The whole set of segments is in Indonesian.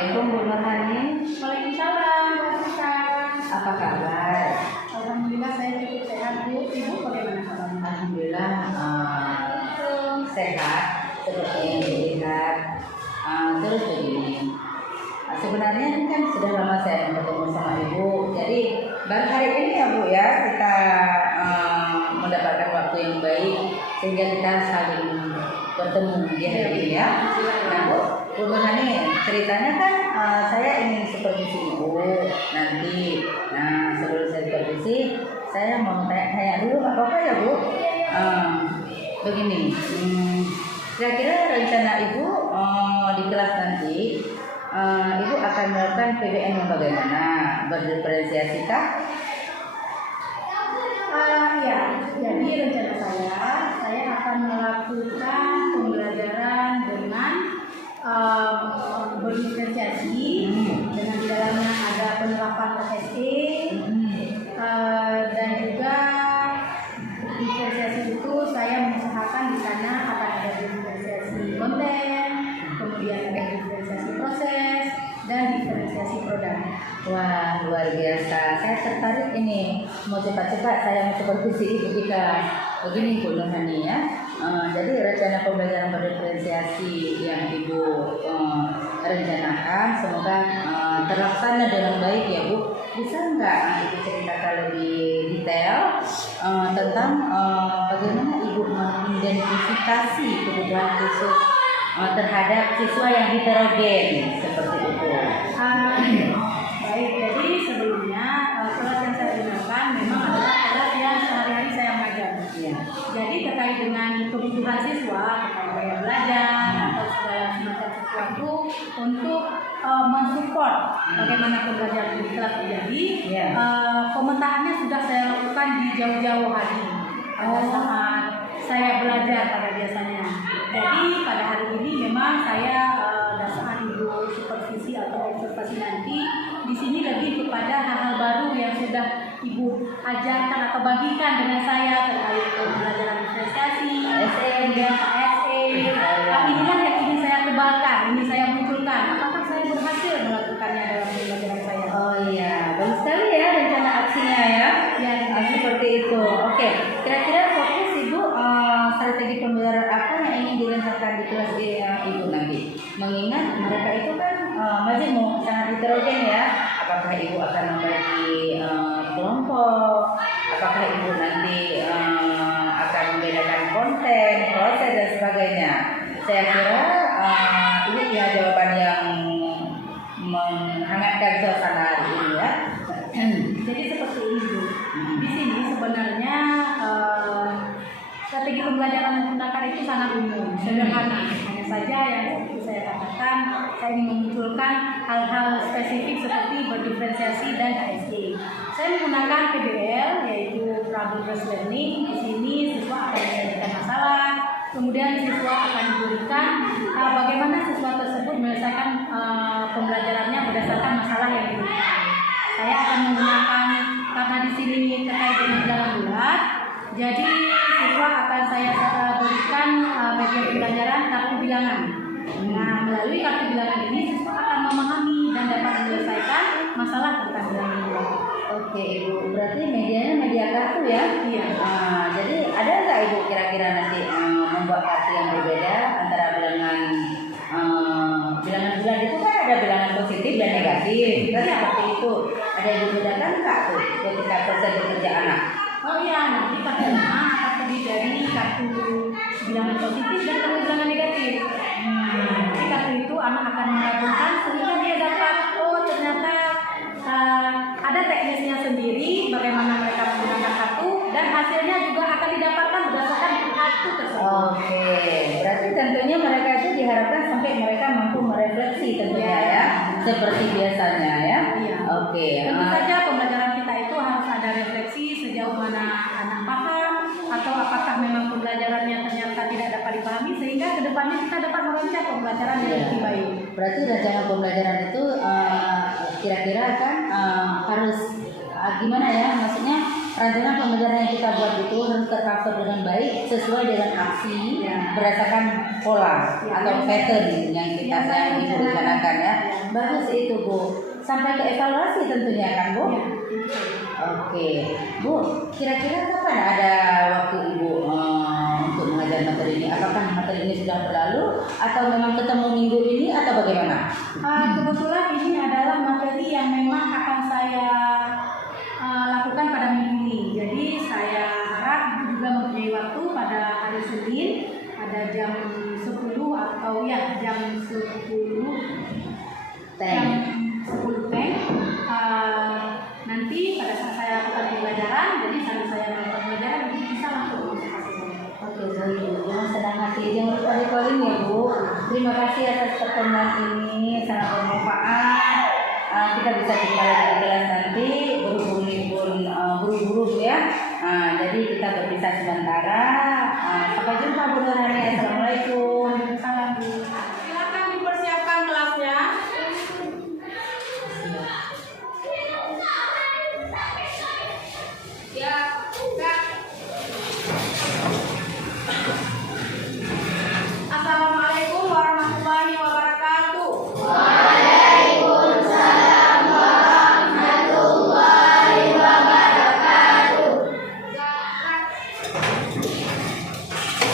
Assalamualaikum Bu Nurhani. Waalaikumsalam, Mbak Sita. Apa kabar? Alhamdulillah saya cukup sehat Bu. Ibu bagaimana kabarnya? Alhamdulillah sehat seperti yang dilihat. Terus begini, sebenarnya kan sudah lama saya bertemu sama Ibu. Jadi baru hari ini ya Bu ya kita mendapatkan waktu yang baik sehingga kita saling bertemu di hari ini ya. Nah Bu Nurhani, ceritanya kan saya ingin supervisi Ibu nanti. Nah sebelum saya supervisi, saya mau tanya dulu apa ya Bu? Begini, kira-kira rencana Ibu di kelas nanti, Ibu akan melakukan PBN yang bagaimana? Berdiferensiasikah? Ya, jadi rencana saya akan melakukan pembelajaran dengan berdiferensiasi, dengan di dalamnya ada penerapan SE, dan juga diferensiasi itu saya mengusahakan di sana akan ada diferensiasi konten, kemudian ada diferensiasi proses, dan diferensiasi produk. Wah, luar biasa. Saya tertarik ini. Mau cepat-cepat saya mau supervisi Ibu kita. Begini Bu Nurhani ya. Jadi rencana pembelajaran berdiferensiasi yang Ibu rencanakan semoga terlaksana dengan baik ya Bu. Bisa nggak Ibu ceritakan lebih detail tentang bagaimana Ibu mengidentifikasi kebutuhan khusus terhadap siswa yang heterogen seperti itu? Baik, jadi sebelumnya kelas yang saya gunakan memang adalah kelas yang sehari-hari saya mengajar. Ya. Jadi terkait dengan kebutuhan siswa, terkait gaya belajar atau segala semacam sesuatu untuk mensupport bagaimana pembelajaran di kelas terjadi, pemetaannya sudah saya lakukan di jauh-jauh hari pada saat saya belajar pada biasanya. Jadi pada hari ini memang saya saat Ibu supervisi atau observasi nanti di sini lebih kepada hal-hal baru yang sudah Ibu ajarkan atau bagikan dengan saya terkait pembelajaran diferensiasi, kemudian KSE. Inilah yang ingin saya tebalkan, ini saya munculkan. Apakah saya berhasil melakukannya dalam pembelajaran saya? Oh iya, bagus sekali ya rencana aksinya ya. Ya, Seperti itu. Oke, kira-kira fokus Ibu strategi pembelajaran apa yang ingin direncanakan di kelas Ibu nanti? Mengingat mereka itu kan masih sangat heterogen ya. Apakah Ibu akan membagi kelompok? Apakah Ibu nanti akan membedakan konten, proses dan sebagainya? Saya kira ini ya jawaban yang menghangatkan suasana hari ini ya. Jadi seperti ini Bu. Di sini sebenarnya strategi pembelajaran yang digunakan itu sangat umum, sederhana. Hanya saja yang seperti saya katakan, saya ingin memunculkan hal-hal spesifik seperti berdiferensiasi dan KSE. Saya menggunakan PBL yaitu problem based learning. Di sini siswa akan menyelesaikan masalah, kemudian siswa akan diberikan bagaimana siswa tersebut menyelesaikan pembelajarannya berdasarkan masalah yang diberikan. Saya akan menggunakan karena di sini terkait dengan bilangan bulat, jadi siswa akan saya berikan bagian pembelajaran kartu bilangan. Nah, melalui kartu bilangan ini siswa akan memahami dan dapat menyelesaikan masalah tentang bilangan bulat. Oke Ibu, berarti medianya media kartu ya? Iya. Jadi ada nggak Ibu kira-kira nanti membuat kartu yang berbeda antara bilangan bulan itu kan ada bilangan positif dan negatif, kan seperti itu. Ada yang dibedakan nggak tuh ketika proses bekerja anak? Oh iya, nanti kartunya akan terdiri dari kartu bilangan positif dan kartu bilangan negatif. Jadi kartu itu anak akan menggabungkan sehingga dia dapat ternyata ada teknisnya sendiri bagaimana mereka menggunakan kartu dan hasilnya juga akan didapatkan berdasarkan kartu tersebut. Oke, berarti tentunya mereka itu diharapkan sampai mereka mampu merefleksi tentunya ya, seperti biasanya ya. Iya. Oke. Tentu saja pembelajaran kita itu harus ada refleksi sejauh mana anak paham atau apakah memang pembelajarannya ternyata tidak dapat dipahami sehingga kedepannya kita dapat merancang pembelajaran yang lebih baik. Berarti rencana pembelajaran itu kira-kira kan harus gimana ya? Maksudnya rancangan pembelajaran yang kita buat itu harus tercover dengan baik sesuai dengan aksi berdasarkan pola atau pattern yang kita Ibu rencanakan ya. Bagus itu Bu, sampai ke evaluasi tentunya kan Bu? Ya. Oke, Bu, kira-kira kapan ada waktu Ibu untuk mengajar materi ini? Apakah materi ini sudah berlalu atau memang ketemu minggu ini atau bagaimana? Kebetulan ini adalah materi yang memang akan saya lakukan pada minggu ini. Jadi saya harap Ibu juga mempunyai waktu pada hari Senin pada jam 10 atau ya jam 10 Teng. Nanti pada saat saya lakukan pembelajaran, jadi sambil saya melakukan pembelajaran Ibu bisa langsung konsultasi saya. Oke, baik. Dengan senang hati. Jangan lupa di calling ya Bu. Terima kasih atas pertemuan ini, sangat bermanfaat. Kita bisa jumpa lagi di kelas nanti, berhubung libur buru-buru Bu ya. Jadi kita berpisah sementara. Sampai jumpa Bu Nurani. Assalamualaikum. Salam Bu. Silakan dipersiapkan kelasnya. Ya, Kak. Assalamualaikum warahmatullahi wabarakatuh. Waalaikumsalam warahmatullahi wabarakatuh.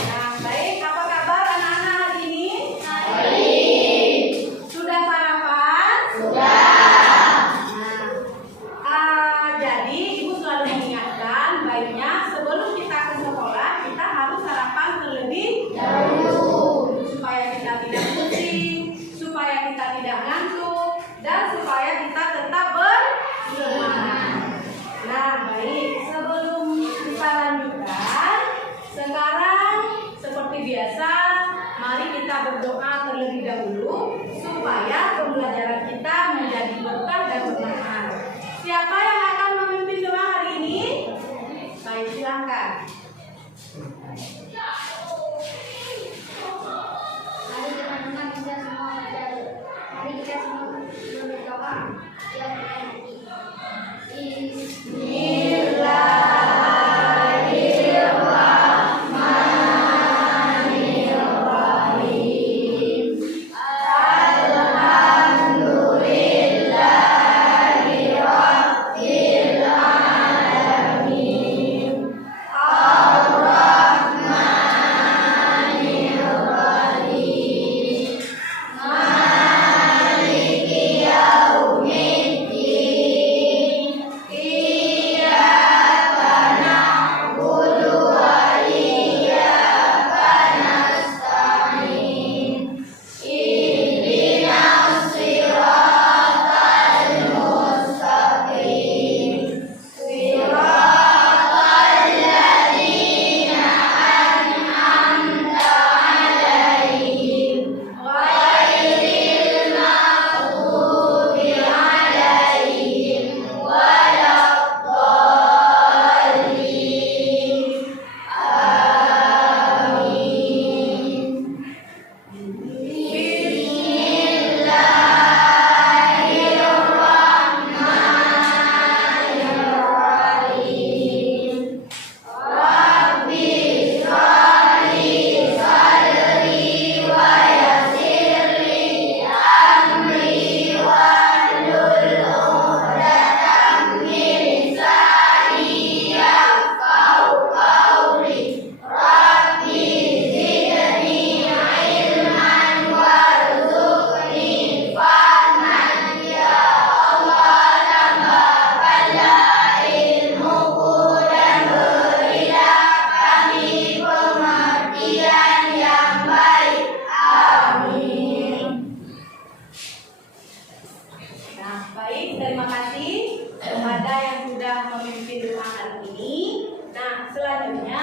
Nah, baik, apa kabar anak-anak hari ini? Baik. Sudah sarapan? Sudah. Jadi Ibu selalu mengingatkan baiknya sebelum kita ke sekolah kita harus sarapan terlebih Dahulu. supaya kita tidak pusing, supaya kita tidak ngantuk, dan supaya kita tetap bersemangat. Nah, baik, sebelum kita lanjutkan, sekarang seperti biasa, mari kita berdoa terlebih dahulu supaya pembelajaran kita menjadi berkah dan bermanfaat. Siapa yang akan memimpin doa hari ini? Baik, silakan. Mari teman-teman kita semua berdoa. Mari kita semua berdoa. Ya Bismillahirrahmanirrahim. Alhamdulillahirabbil alamin. Ar-Rahmanirrahim. Maliki yaumiddin. Iyyaka na'budu wa iyyaka nasta'in. Ihdinas siratal mustaqim. Siratal ladzina an'amta 'alaihim ghairil maghdubi 'alaihim waladdallin. Amin. Bismillahirrahmanirrahim. Rabbi shrahli sadri wa yassirli amri wahlul 'uqdatam min lisani yafqahu qawli. Rabbi zidni ilman warzuqni fahman ya Allah, tambahkanlah ilmuku dan berilah kami pengertian yang baik. Amin. Nah, baik, terima kasih kepada yang sudah memimpin doa hari ini. Nah, selanjutnya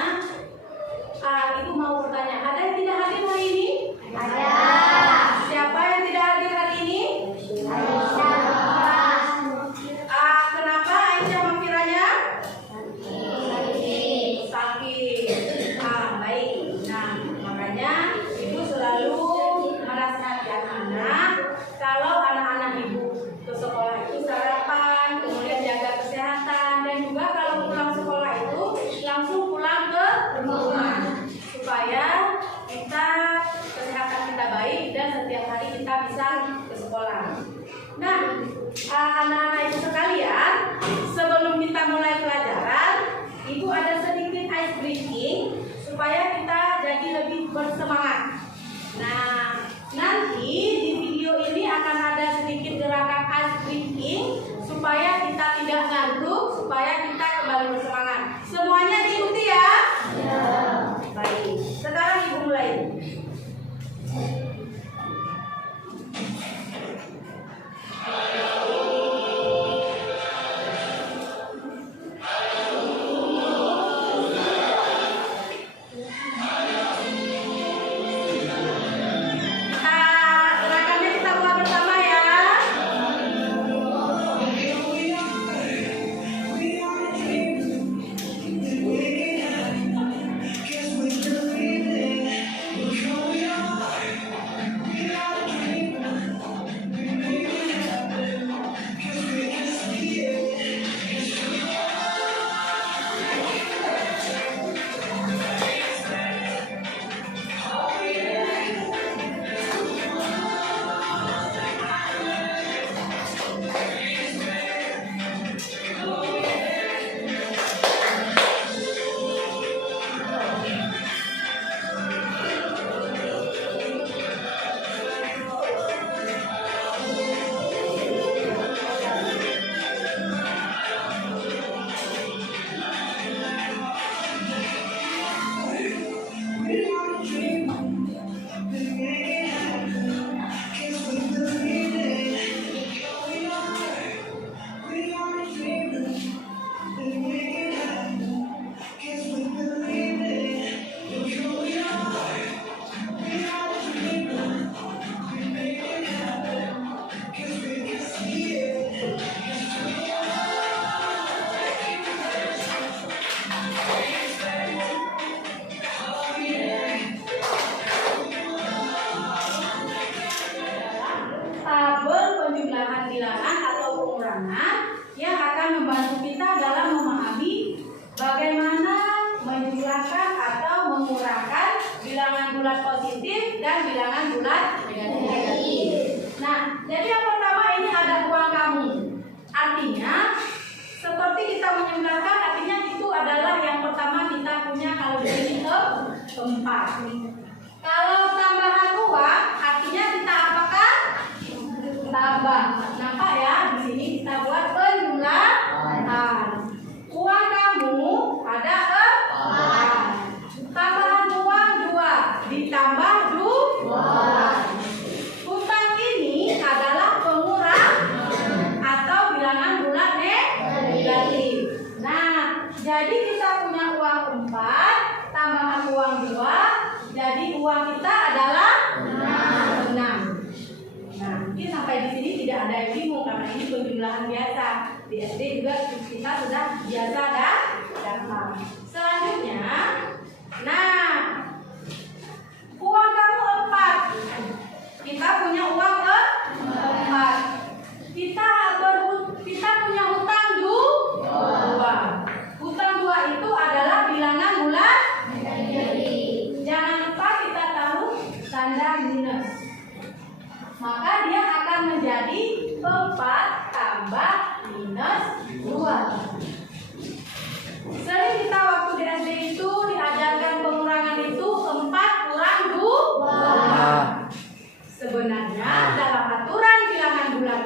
Ibu mau bertanya, ada yang tidak hadir hari ini? Ada. Siapa yang tidak hadir hari ini? Kenapa Aisyah Mafiranya? Sakit. Baik. Nah, makanya Ibu selalu menasihati anak-anak kalau anak-anak Ibu ke sekolah itu sarapan, membantu kita dalam memahami bagaimana menjumlahkan atau mengurangkan bilangan bulat positif dan bilangan bulat negatif. Nah, jadi yang pertama ini ada uang kamu. Artinya seperti kita menjumlahkan, artinya itu adalah yang pertama kita punya. Kalau di sini keempat. Kalau tambahan uang, artinya kita apakan? Tambah. Nampak ya? Di sini kita buat penjumlahan. Uang kamu ada 4. Tambahan uang 2 ditambah 2. Hutang ini adalah pengurang atau bilangan bulat negatif. Nah, jadi kita punya uang 4, tambahan uang 2, jadi uang kita adalah 6. Nah, mungkin sampai di sini tidak ada yang bingung karena ini penjumlahan biasa. Di SD juga kita sudah biasa dapat. Selanjutnya, nah, uang kamu 4. Kita punya uang 4. Kita punya hutang 2. Hutang 2 itu adalah bilangan bulat negatif. Jangan lupa kita taruh tanda minus. Maka dia akan menjadi 4 tambah minus 2. Sering kita waktu di SD itu diajarkan pengurangan itu 4 kurang 2. Sebenarnya dalam aturan bilangan bulat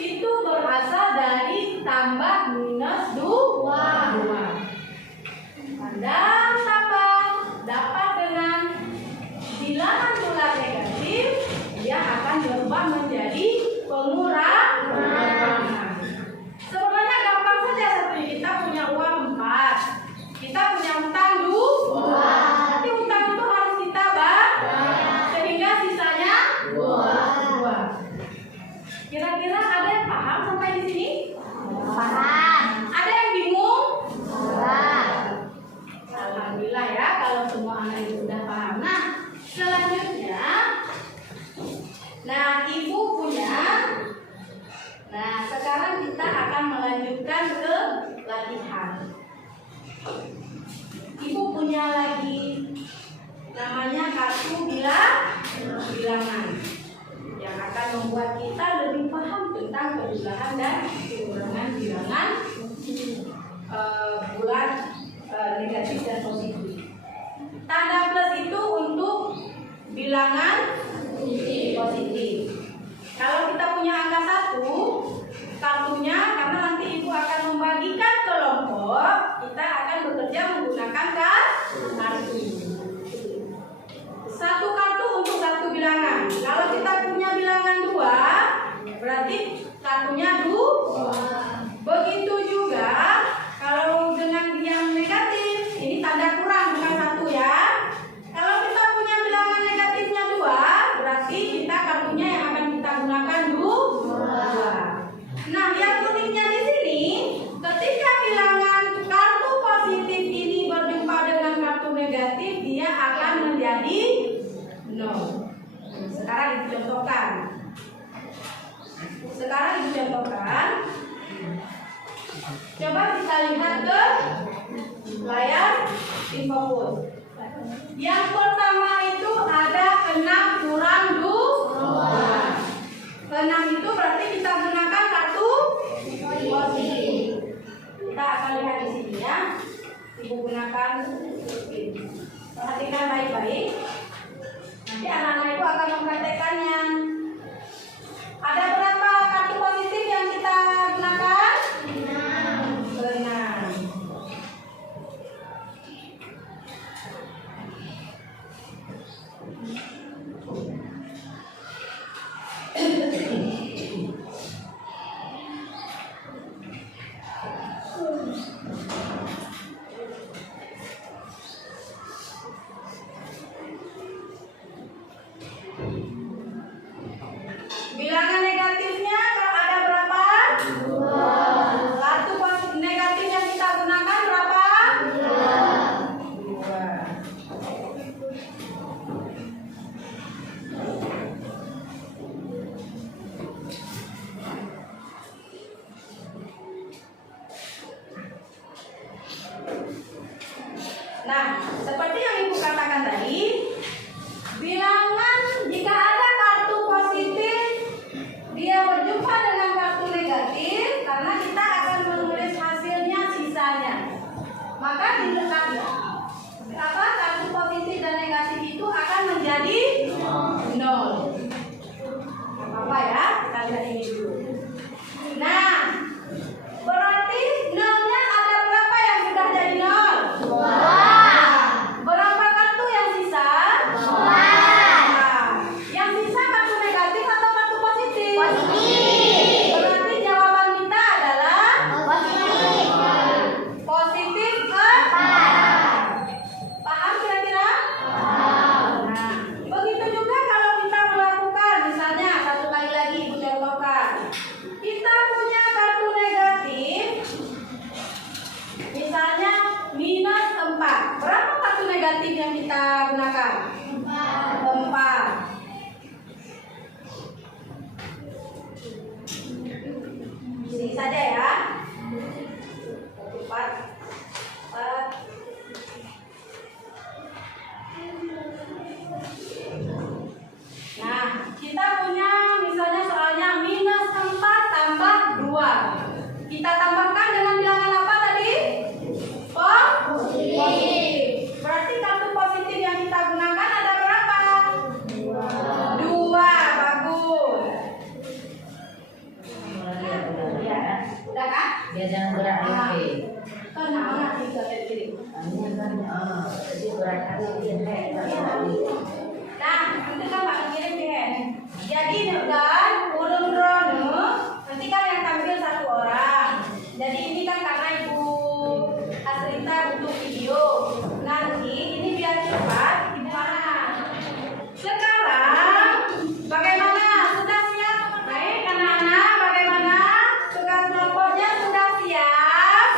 itu berasal dari tambah minus 2. Tanda tambah dapat dengan bilangan bulat negatif, dia akan berubah menjadi pengurangan. Sebenarnya gampang saja seperti kita punya uang 4, kita punya hutang 2. Tapi hutang itu harus kita bayar sehingga sisanya 2. Kira-kira ada yang paham sampai di sini? Paham. Ada yang bingung? Alhamdulillah ya kalau semua anak itu sudah paham. Nah, selanjutnya, nah ibu punya. Nah, sekarang kita akan melanjutkan ke latihan. Ibu punya lagi namanya kartu bilangan yang akan membuat kita lebih paham tentang penjumlahan dan pengurangan bilangan bulat negatif dan positif. Tanda plus itu untuk bilangan positif. Kalau kita punya angka 1, kartunya, karena nanti ibu akan membagikan kelompok, kita akan bekerja menggunakan kartu. 1 kartu untuk 1 bilangan. Kalau kita punya bilangan 2, berarti kartunya 2. Begitu juga kalau dengan yang negatif, ini tanda kurang bukan 1 ya. Kalau kita punya bilangan negatifnya 2, berarti kita kartunya yang akan kita gunakan 2. Nah, yang uniknya di sini, ketika bilangan kartu positif ini berjumpa dengan kartu negatif, dia akan menjadi 0. Sekarang dicontohkan. Coba kita lihat ke layar infokus. Yang pertama itu ada 6 kurang 2. 6 itu berarti kita gunakan kartu positif. Kita akan lihat di sini ya. Ibu gunakan ini. Perhatikan baik-baik. Nanti anak-anak itu akan mempraktekannya. Ada berapa kartu positif yang kita gunakan? 6. Bilangan negatifnya ada berapa? 2. Kartu negatif yang kita gunakan berapa? 2. Dia jangan berat HP. Kan anak tiga kiri. Ini kan jadi berat HP dia Nah, nanti kan Pak kirim deh. Jadi kan urun-urun nanti kan yang tampil satu orang. Jadi ini kan karena Ibu Asrita butuh video. Nanti ini biar cepat Ibu Ana. Sekarang bagaimana? Sudah siap? Baik, anak-anak, bagaimana? Tugas kelompoknya sudah siap?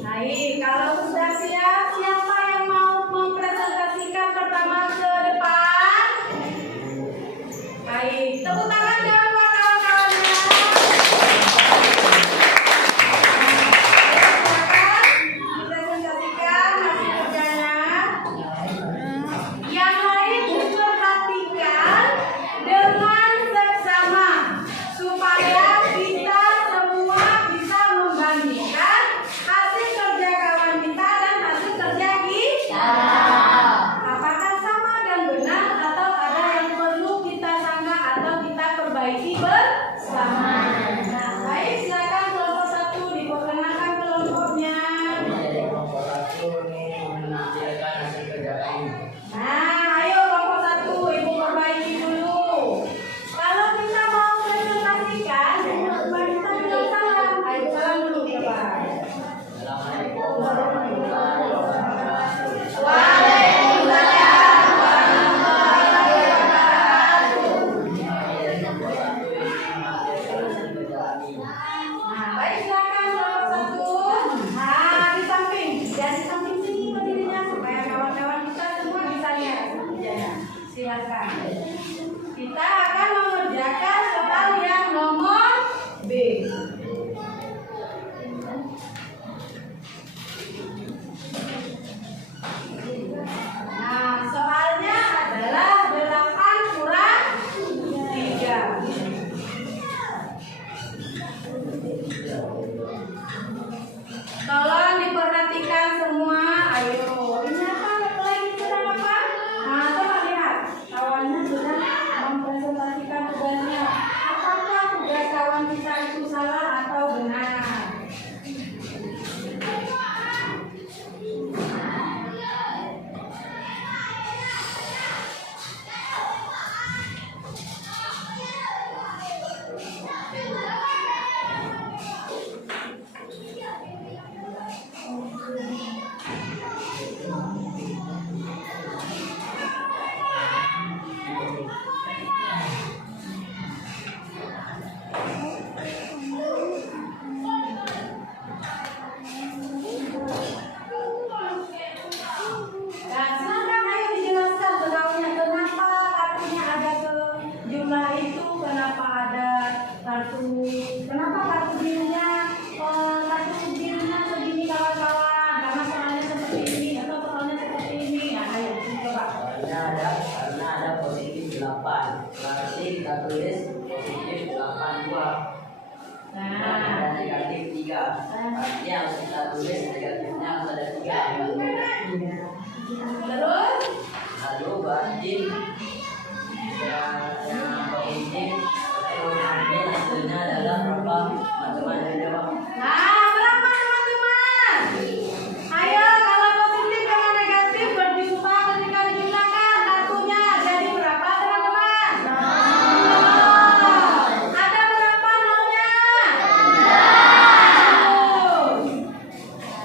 Baik, kalau sudah siap, siapa yang mau mempresentasikan pertama ke depan? Baik, tepuk tangan dong buat kawan-kawannya. Silakan dipresentasikan hasil kerjanya. Yang lain diperhatikan dengan seksama supaya kita semua bisa membandingkan hasil kerja kawan kita dan hasil kerja kita. Apakah sama dan benar atau ada yang perlu kita sanggah atau kita perbaiki bersama? Nah, baik, silakan kelompok satu diperkenalkan kelompoknya. Kelompok satu ini menampilkan hasil kerja kami. Nah, ayo kelompok satu, Ibu perbaiki dulu. Kalau kita mau presentasikan, kita bilang salam. Ayo salam dulu coba. Assalamualaikum warahmatullahi wabarakatuh. Waalaikumsalam warahmatullahi wabarakatuh. Kelompok satu ini menampilkan hasil kerja kami. Nah, baik, silakan kelompok satu. Nah, di samping, ya di samping sini berdirinya supaya kawan-kawan kita semua bisa lihat kerjanya. Silakan. Kita akan mengerjakan soal yang nomor B. Nah, soalnya adalah 8 kurang 3. Tolong diperhatikan semua. Ayo, ini apa? Lagi sedang apa? Nah, coba lihat. Kawannya sudah mempresentasikan tugasnya. Apakah tugas kawan kita itu salah atau benar? Nah, silakan ayo dijelaskan benarnya kenapa kartunya ada ke jumlah itu, kenapa ada kenapa kartu birunya segini kawan-kawan, karena soalnya seperti ini atau soalnya seperti ini. Nah, ayo coba. Karena ada positif 8. Berarti kita tulis positif 82. Nah, Ada negatif 3. Artinya harus kita tulis negatifnya harus ada 3. terus Lalu berarti yang positif atau ini hasilnya adalah berapa? Teman-teman jawab. nah, berapa teman-teman? Ayo, kalau positif dengan negatif berjumpa ketika dijumlahkan kartunya jadi berapa teman-teman? Ada berapa nolnya?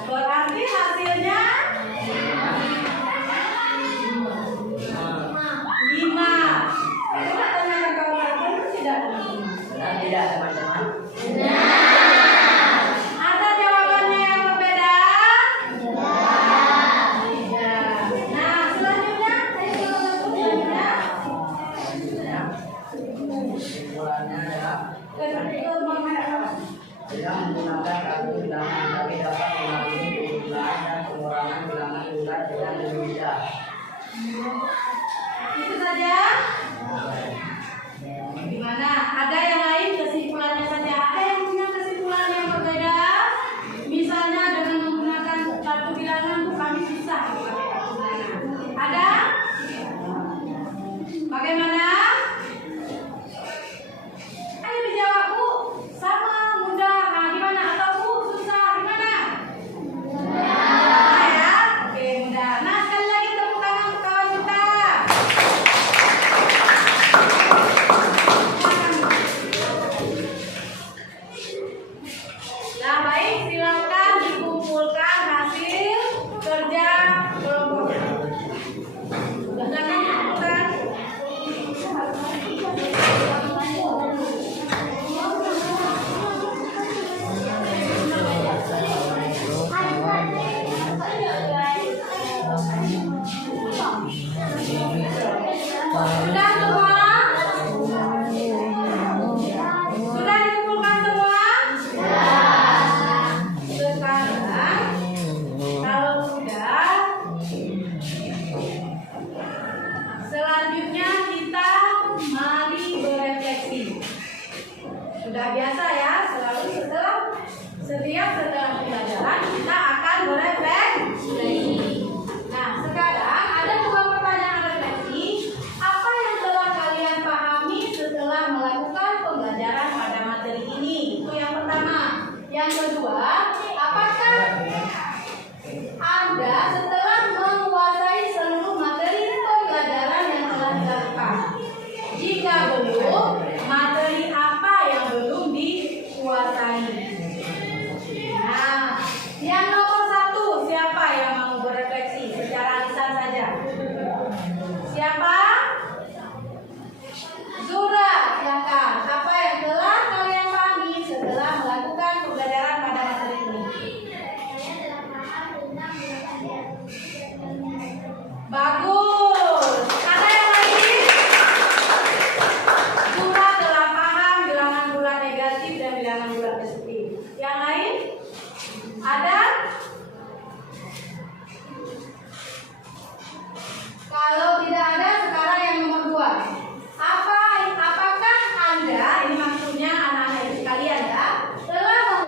Berarti hasilnya 5. Coba tanyakan kawan-kawan tidak teman-teman? Benar tidak teman-teman? Ada jawabannya yang berbeda? Tidak. Nah, selanjutnya, ayo selanjutnya. Kesimpulannya adalah dengan menggunakan kartu bilangan kami dapat mengalami penjumlahan dan pengurangan bilangan bulat dengan berbeda. Itu saja. Gimana? Ada yang lain kesimpulannya saja? Ada yang punya kesimpulan yang berbeda? Misalnya dengan menggunakan kartu bilangan kami bisa memakai kartu bilangan. Ada? Bagaimana? Ayo dijawab Bu. Sama hal-hal yang tidak